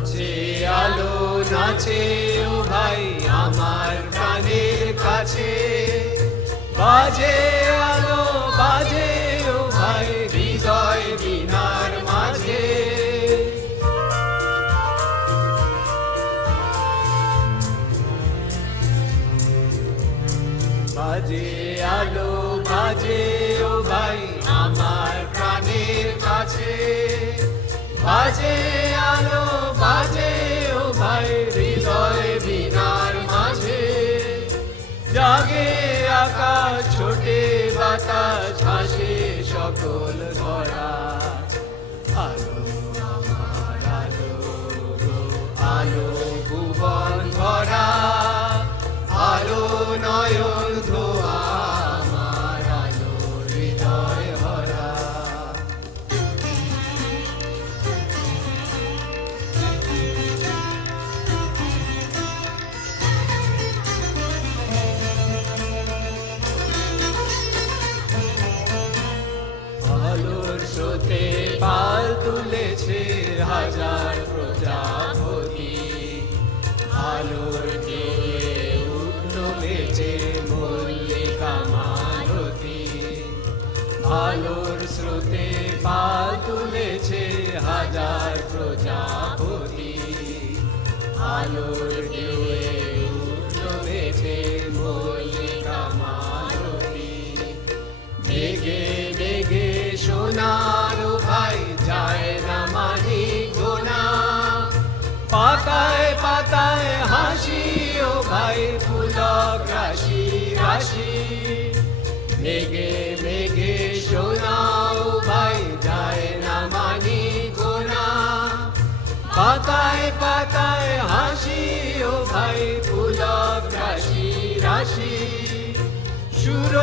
নাচে আলো নাচে ও ভাই আমার প্রাণের কাছে, বাজে আলো বাজে ও ভাই হৃদয় বীণার মাঝে। বাজে আলো বাজে ও ভাই আমার প্রাণের কাছে, বাজে আলো বাজে ও ভাই হৃদয় বীণার মাঝে। জাগে আকাশ ছোটে বাতাস হাসে সকল ধরা, আলো আমার আলো গো আলো ভুবন ভরা, আলো নয়ন ধোয়া আমার আলো হৃদয় ভরা। আলোর স্রোতে পাল তুলেছে হাজার প্রজাপতি, আলোর ঢেউয়ে উঠল বেঁচে মল্লিকা মালতী। আলোর স্রোতে পাল তুলেছে হাজার প্রজাপতি, আলোর ঢেউয়ে উঠল বেঁচে মল্লিকা মালতী। বেগে বেগে সোনার ভাই যায় না মানিক গোনা, পাতায় পাতায় হাসি ও ভাই পুলক রাশি রাশি। মেঘে মেঘে সোনাও ভাই যায় না মানিক গোনা, পাতায় পাতায় হাসি ও ভাই পুলক রাশি রাশি। সুর